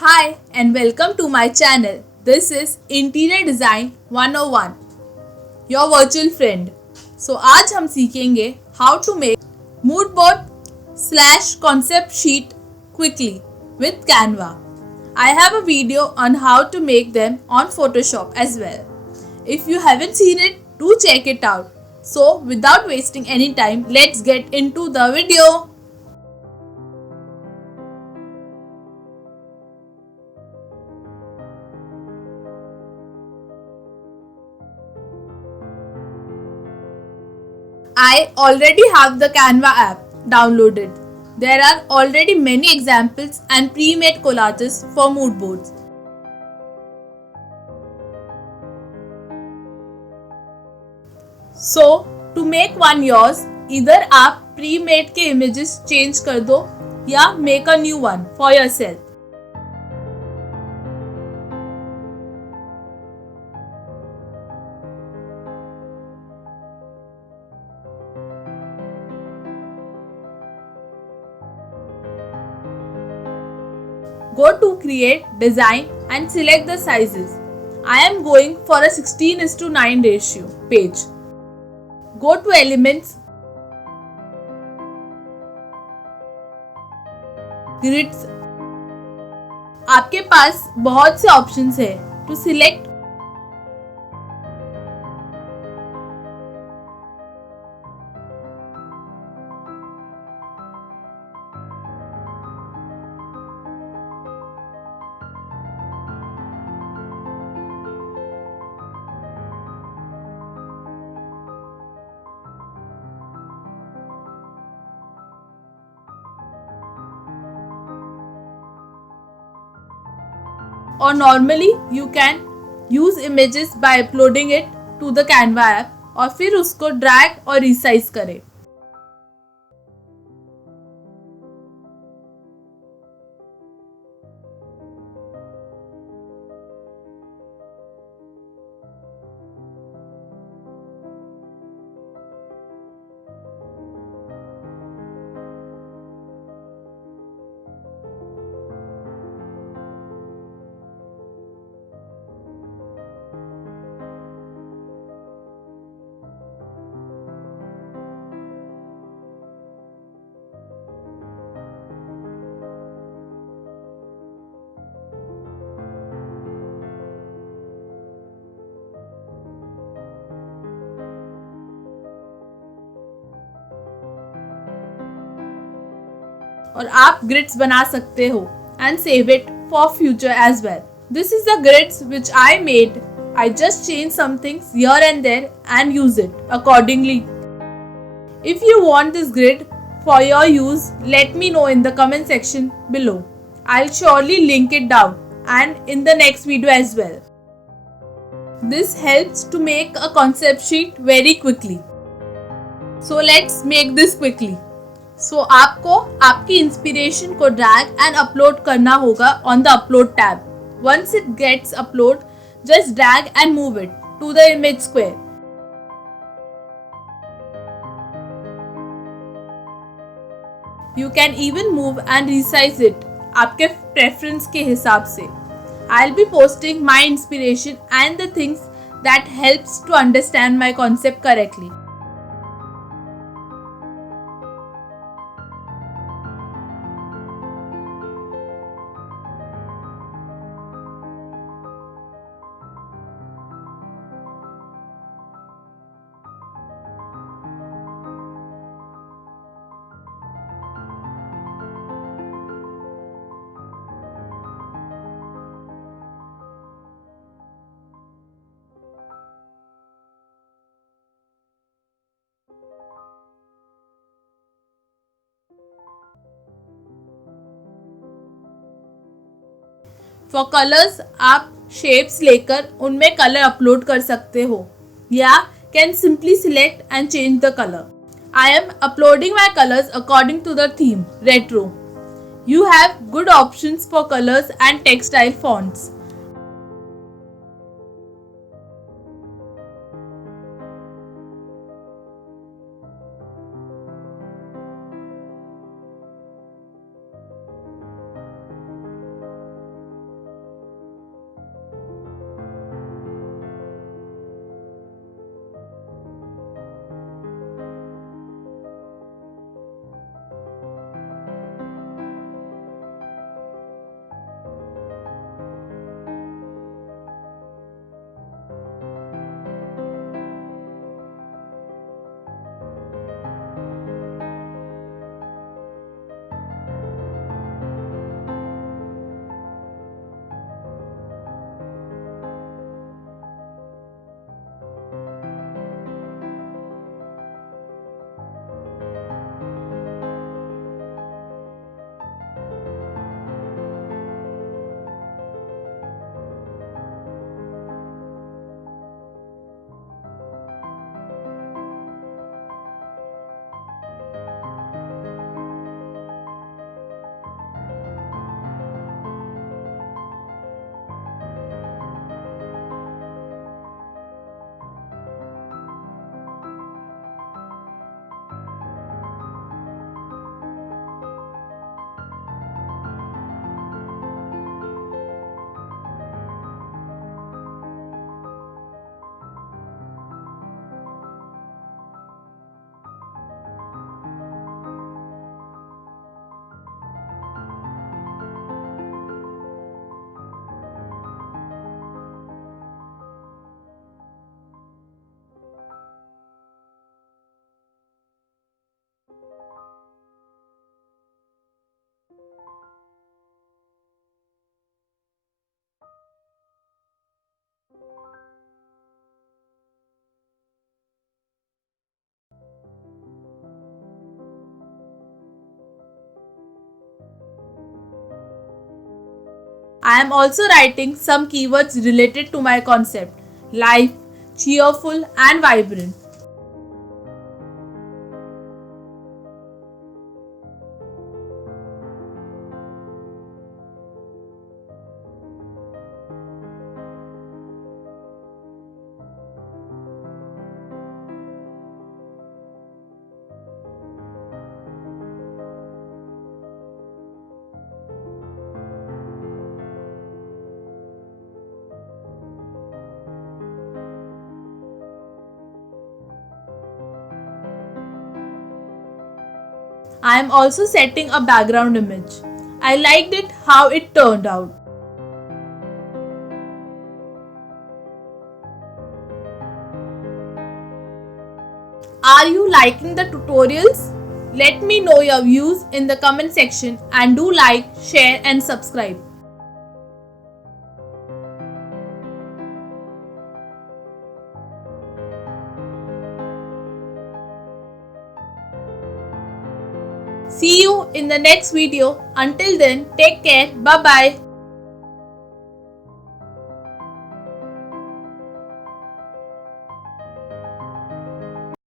Hi and welcome to my channel. This is Interior Design 101, your virtual friend. So आज हम सीखेंगे how to make mood board / concept sheet quickly with Canva. I have a video on how to make them on Photoshop as well. If you haven't seen it, do check it out. So without wasting any time, let's get into the video. I already have the Canva app downloaded. There are already many examples and pre-made collages for mood boards. So, to make one yours, either आप pre-made के images change कर दो या make a new one for yourself. Go to create, design and select the sizes. I am going for a 16:9 ratio page. Go to elements, grids. आपके पास बहुत से options है to select. Or normally you can use images by uploading it to the Canva app और फिर उसको drag और resize करें. और आप grids बना सकते हो and save it for future as well. This is the grids which I made. I just changed some things here and there and use it accordingly. If you want this grid for your use, let me know in the comment section below. I'll surely link it down and in the next video as well. This helps to make a concept sheet very quickly. So let's make this quickly. So आपको आपकी inspiration को drag and upload करना होगा on the upload tab. Once it gets upload, just drag and move it to the image square. You can even move and resize it आपके preference के हिसाब से. I'll be posting my inspiration and the things that helps to understand my concept correctly. For colours आप shapes लेकर उनमें colour upload कर सकते हो या can simply select and change the colour. I am uploading my colours according to the theme retro. You have good options for colors and textile fonts. I am also writing some keywords related to my concept: life, cheerful, and vibrant. I am also setting a background image. I liked it how it turned out. Are you liking the tutorials? Let me know your views in the comment section and do like, share and subscribe. See you in the next video. Until then, take care. Bye bye.